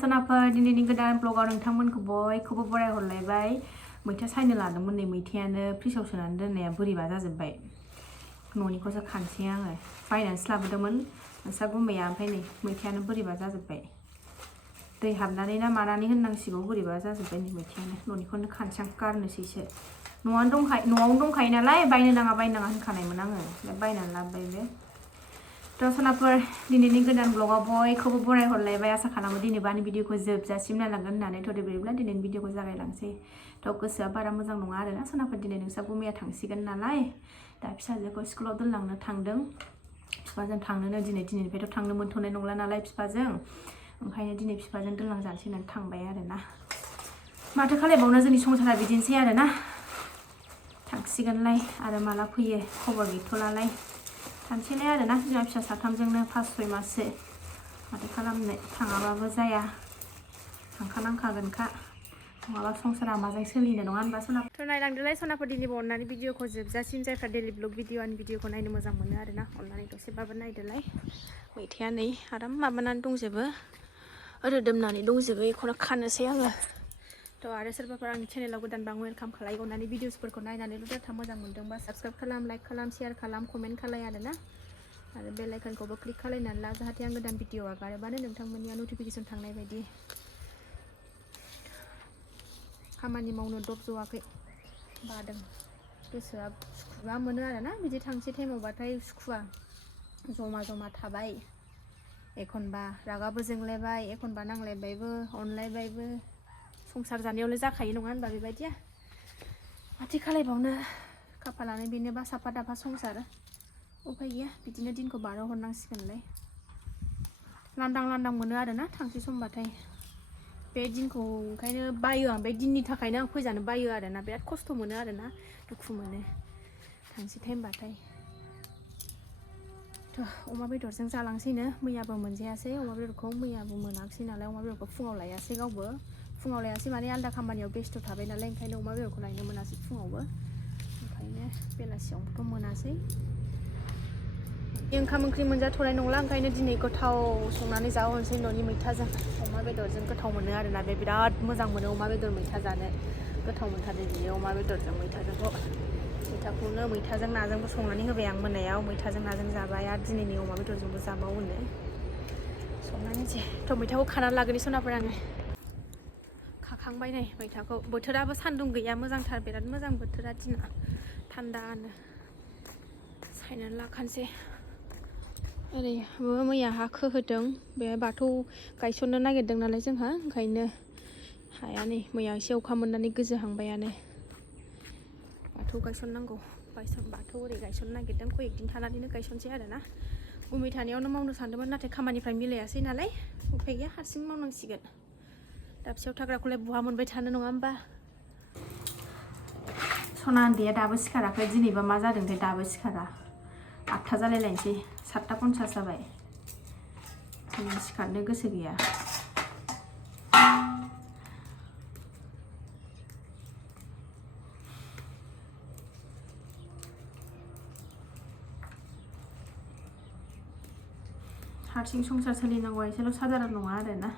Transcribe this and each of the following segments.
सोनाफोर दिनैनि गोदान ब्लगाव नोंथांमोनखौ बयखौबो बरायहरलायबाय मैथा सायनो लादोंमोन नै मैथायानो फ्रिजआव सोनानै दोननाया बोरैबा जाजोब्बाय न'निखौसो खानसै आङो बायनानैसो लाबोदोंमोन नोंस्रा गुमैया ओमफ्राय नै मैथायानो बोरैबा जाजोब्बाय दै हाबनानै ना मानानै होननांसिगौ बोरैबा जाजोब्बाय नै मैथायानो न'निखौनो खानसै आं गारनोसैसो न'आवनो दंखायो नालाय बायनो नाङा होनखानायमोन आङो बायनानै लाबोबाय बे थ' सोनाफोर दिनैनि गोदान ब्लगाव बयखौबो बरायहरलायबाय आसा खालामो दिनैबो आंनि भिडिअखौ जोबजासिम नायलांगोन होननानै थ' बिदिब्ला दिनैनि भिडिअखौ जागायलांसै थ' गोसोआ बारा मोजां नङा आरोना सोनाफोर दिनै नोंस्रा गुमैया थांसिगोन नालाय दा फिसाजोखौ स्कुलाव दोनलांनो थांदों बिफाजों थांनोनो दिनैनिफ्रायथ' थांनो मोनथ'नाय नंला नालाय बिफाजों ओंखायनो दिनै बिफाजों दोनलांजानोसै होननानै थांबाय आरोना माथो खालायबावनो जोंनि संसारा बिदिनोसै आरोना थांसिगोनलाय आरो माला फैयो खबर गैथ'लालाय थानोसैलाय आरोना बिमा फिसा साथामजोंनो 5-6 माससो माथो खालामनो थाङाबाबो जाया थांखानांखागोनखा नङाबा संसारा माजों सोलिनो नङा होनबा सोनाफोर नायलांदोलाय सोनाफोर दिनैबो अननानै भिडिअखौ जोबजासिम जायफ्रा डेलि ब्लग भिडिअ आंनि भिडिअखौ नायनो मोजां मोनो आरोना अननानै दसेबाबो नायदोलाय मैथाया नै आराम माबानानै दंजोबो रोदोमनानै दंजोबो बेखौनो खानोसै आङो थ' आरो सोरबाफोर आंनि चेनेलाव गोदानबा आं वेलकाम खालाय अननानै भिडिअसफोरखौ नायनानैल' डाटा मोजां मोन्दोंबा साबस्क्राइब खालाम लाइक खालाम शेयार खालाम कमेन्ट खालाय आरोना आरो बेल आइकनखौबो क्लिक खालायनानै ला जाहाथे आं गोदान भिडिअ आगारोबानो नोंथांमोननिया नटिफिकेसन थांनाय बायदि खामानि मावनो दब जवाखै बादों गोसोआ सुखुवा मोनो आरोना बिदि थांसै टाइमावबाथाय सुखुवा जमा थाबाय एखनबा रागाबो जोंलायबाय एखनबा नांलायबायबो अनलायबायबो संसार जानायावलाय जाखायो नङा होनबा बेबायदिया माथो खालायबावनो खाफालानो बेनोबा साफा दाफा संसार उफाय गैया बिदिनो दिनखौ बारहोहरनांसिगोनलाय लांदां मोनो आरोना थांसै समबाथाय बे दिनखौ ओंखायनो बायो आं बे दिननि थाखायनो आं फैजानो बायो आरोना बिराद खस्थ' मोनो आरोना दुखु मोनो थांसै टाइमबाथाय अमा बेदरजों जालांसैनो मैयाबो मोनजायासै अमा बेदरखौ मैयाबो मोनाखिसै नालाय अमा बेदरखौ फुङाव लायासै गावबो फुङाव लायासै माने आलदा खामानियाव बेस्थ' थाबाय नालाय ओंखायनो अमा बेदरखौ लायनो मोनासै फुङावबो ओंखायनो बेलासियावबोथ' मोनासै ओंखाम ओंख्रि मोनजाथ'नाय नंला ओंखायनो दिनै गोथाव संनानै जाहोनोसै न'नि मैथाजों अमा बेदरजों गोथाव मोनो आरोना बे बिराद मोजां मोनो अमा बेदर मैथा जानो गोथाव मोनथारो बियो अमा बेदरजों मैथाखौनो मैथाजों नाजोंबो संनानै होबाय आं मोनायाव मैथाजों नाजों जाबाय आरो दिनैनि अमा बेदरजोंबो जाबावोनो संनानै थ' मैथाखौ खानानै लागोननि सनाफोर आङो खाखांबाय नै मैथाखौ बोथोराबो सान्दुं गैया मोजांथार बिराद मोजां बोथोरा दिना थान्दानो सायनानै लाखानोसै ओरैबो मैया हा खोहोदों बे बाथौ गायसननो नागिरदों नालाय जोंहा ओंखायनो हाया नै मैया एसे अखा मोननानै गोजोहांबायानो बाथौ गायसननांगौ बाथौ ओरै गायसननो नागिरदों कयेक दिन थानानैनो गायसनसै आरोना गुमै थानायावनो मावनो सानदोंमोन नाथाय खामानिफ्राय मिलायासै नालाय उफाय गैया हारसिं मावनांसिगोन दाबसेयाव थाग्राखौलाय बहा मोनबाय थानो नङा होमबा सना उन्दैया दाबो सिखाराखै दिनैबा मा जादोंथाय दाबो सिखारा 8था जालायलायनोसै 7:50 जाबाय दिनै सिखारनो गोसो गैया हारसिं संसार सोलिनांगौ एसेल' साधारन नङा आरोना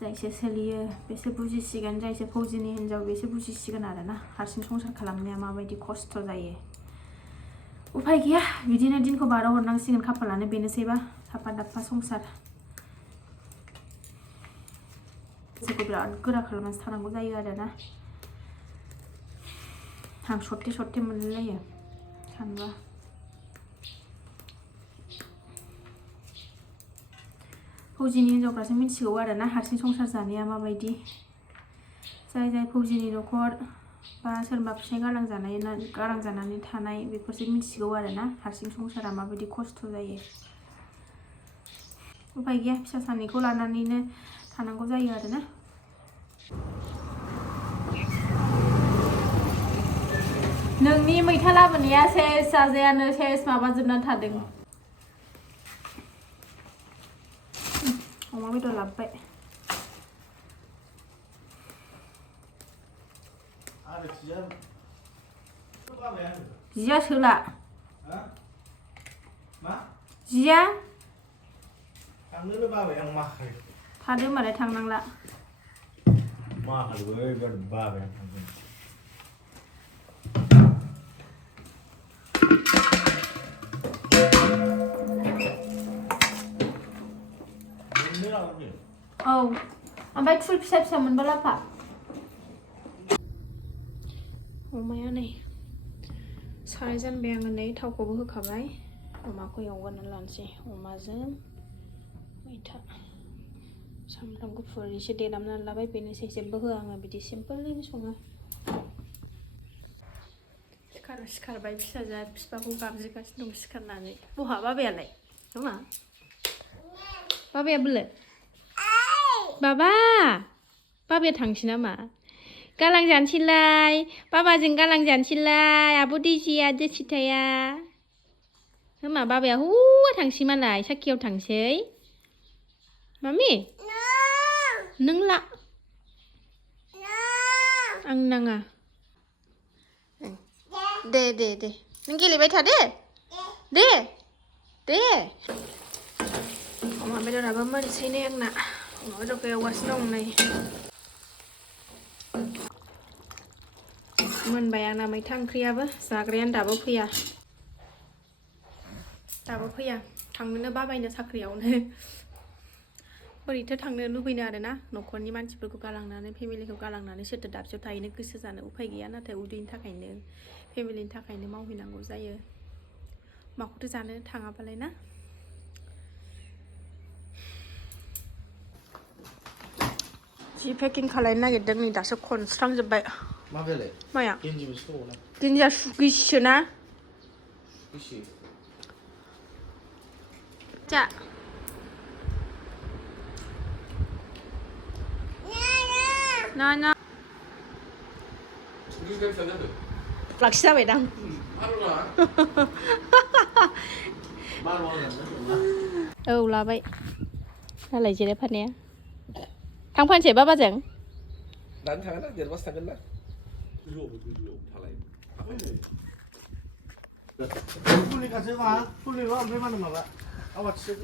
जायसे सोलियो बेसो बुजिसिगोन जायसे फौजिनि हिनजाव बेसो बुजिसिगोन आरोना हारसिं संसार खालामनाया माबायदि खस्थ' जायो उफाय गैया बिदिनो दिनखौ बारहोहरनांसिगोन खाफालानो बेनोसैबा साफा दाफा संसार गोसोखौ बिराद गोरा खालामनानैसो थानांगौ जायो आरोना आं सट्टे मोनलायलायो सानबा फौजिनि हिनजावफ्रासो मिथिगौ आरोना हारसिं संसार जानाया माबायदि जाय फौजिनि न'खर बा सोरबा फिसाइ गारां जानानै थानाय बेफोरसो मिथिगौ आरोना हारसिं संसारा माबायदि खस्थ' जायो उफाय गैया फिसा सानैखौ लानानैनो थानांगौ जायो आरोना नोंनि मैथा लाबोनाया सेस जाजायानो सेस माबाजोबनानै थादों अमा बेदर लाबोबाय जिया सोला जिया थांनोनो बाबाय आं माखाय थादो होनबालाय थांनांला मा हालुयै बिराद बाबाय आं थांगोन औ ओमफ्राय थुल फिसा फिसा मोनबा लाफा अमाया नै साराय जानबाय आङो नै थावखौबो होखाबाय अमाखौ एवगोरनानै लानोसै अमाजों मैथा सामब्राम गुफुर एसे देनामनानै लाबाय बेनोसै जेबो होआ आङो बिदि सिम्पोलैनो सङो सिखारबाय फिसाजोआ बिफाखौ गाबज्रिगासिनो दं सिखारनानै बहा बाबायालाय नङा बाबाया बोलो बाबा बाबाया थांसै नामा गालां जानोसैलाय बाबाजों गालां जानोसैलाय आब' दैजिया दोसिथाया होमा बाबाया हौवा थांसै मालाय साखियाव थांसै मामि नों ला आं नाङा दे नों गेलेबाय था दे अमा बेदराबो मोनसै नै आंना अमा बेदरखौ एवगासिनो दं नै मोनबाय आंना मैथा ओंख्रियाबो जाग्रायानो दाबो फैया थांनोनो बाबायनो साख्रियावनो ओरैथो थांनो लुबैनो आरोना न'खरनि मानसिफोरखौ गालांनानै फेमिलिखौ गालांनानै सोरथो दाबसेयाव थाहैनो गोसो जानो उफाय गैया नाथाय उदैनि थाखायनो फेमिलिनि थाखायनो मावहैनांगौ जायो माखौथो जानो थाङाबालाय ना जि पेकिं खालायनो नागिरदों नै दासो खनस्रांजोब्बाय माया गिन्जिया गिसिसोना जा ना लाखि जाबायदां औ लाबाय नालाय जिरायफानाया थांफानोसै बाबाजों दानो थाङा ना देरबासो थांगोन ना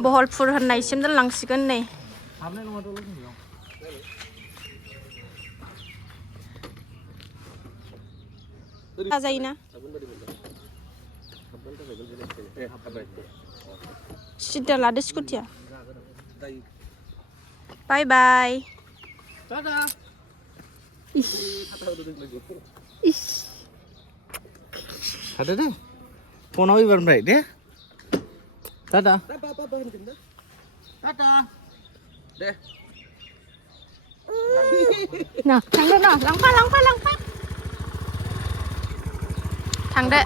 बहलफुर होननायसिम दोनलांसिगोन नै जायोना सिदा लादो स्कुटिया बाय बाय थादो दे फनाव एबारनिफ्राय दे दादा दे ना थांदो ना लांफा थांदो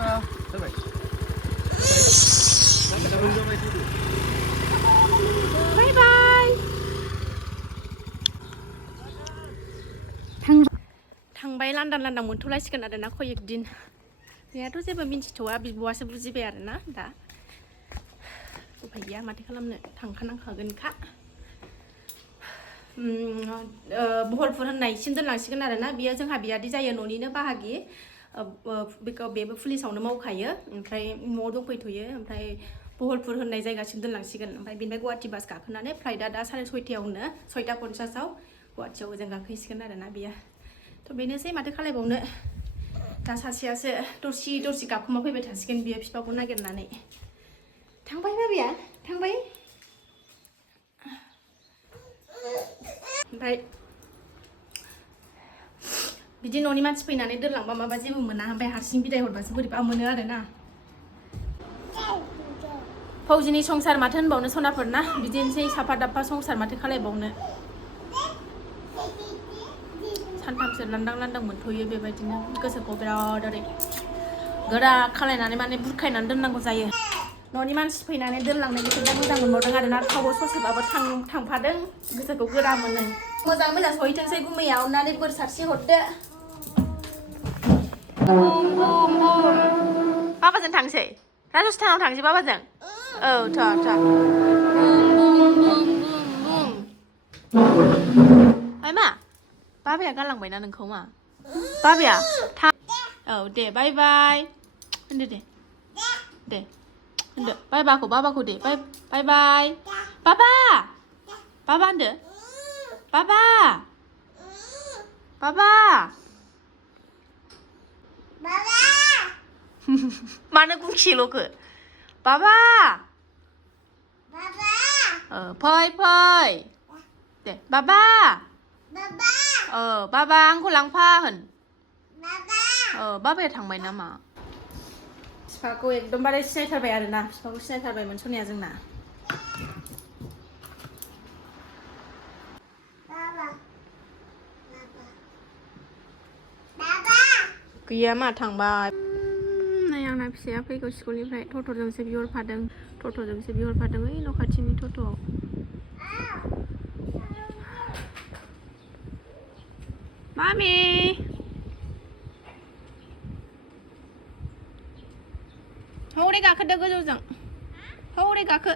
बाय बाय थांबाय लांदां मोनथ'लायसिगोन आरोना खयक दिन बेहाथ' जेबो मिन्थिथ'वा बिब'आसो बुजिबाय आरोना दा उफाय गैया माथो खालामनो थांखानांखागोनखा बहलफुर होननायसिम दोनलांसिगोन आरोना बियो जोंहा बियादै जायो न'निनो बाहागि बेबो पुलिसावनो मावखायो ओमफ्राय न'आव दंफैथ'यो ओमफ्राय बहलफुर होननाय जायगासिम दोनलांसिगोन ओमफ्राय बेनिफ्राय गुवाहाटि बास गाखोनानै फ्लाइटआ दा 6:30आवनो 6:50आव गुवाहाटियाव जों गाखोहैसिगोन आरोना बियो थ' बेनोसै माथो खालायबावनो दा सासेयासो दरसि गाबखोमा फैबाय थासिगोन बियो बिफाखौ नागिरनानै थांबाय बाबाया थांबाय ओमफ्राय बिदि न'नि मानसि फैनानै दोनलांबा माबा जेबो मोना ओमफ्राय हारसिं बिदाय हरबासो बोरैबा मोनो आरोना फौजिनि संसार माथो होनबावनो सनाफोर ना बिदिनोसै साफा दाफा संसार माथो खालायबावनो सानथामसो लांदां मोनथ'यो बेबायदिनो गोसोखौ बिराद ओरै गोरा खालायनानै माने बुरखायनानै दोननांगौ जायो न'नि मानसि फैनानै दोनलांनायनि खोथा मोजां मोनबावदों आरोना थावबो ससेबाबो थांफादों गोसोखौ गोरा मोनो मोजां सहैथोंसै गुमैया अननानै बोर सारस्रि हरदो बाबाजों थांसै राजस्थानाव थांसै बाबाजों औ थ' ओइ मा बाबाया गालांबायना नोंखौ मा बाबाया औ दे बाय बाय होनदो दे होनदो बाबाखौ दे बाय बाय बाबा होनदो बाबा बाबा मानो गुखिल'खो बाबा फै फै दे बाबा बाबा आंखौ लांफा होन बाबाया थांबाय नामा बिफाखौ एकदमबारे सिनायथारबाय आरोना बिफाखौ सिनायथारबायमोन सनिया जोंना गैया मा थांबाय नै आंना फिसाया फैगौ स्कुलनिफ्राय टट'जोंसो बिहरफादों ओइ न' खाथिनि टट'आव मामि हौरै गाखोदो गोजौजों हौरै गाखो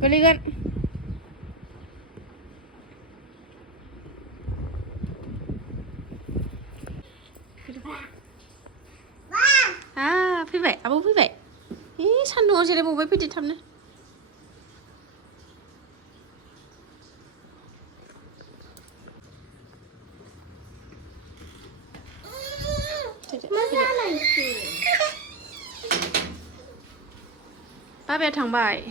गोलैगोन फैबाय आबौ फैबाय सान्दुंआव जिरायबावबाय फैदो थाबनो बाबाया थांबाय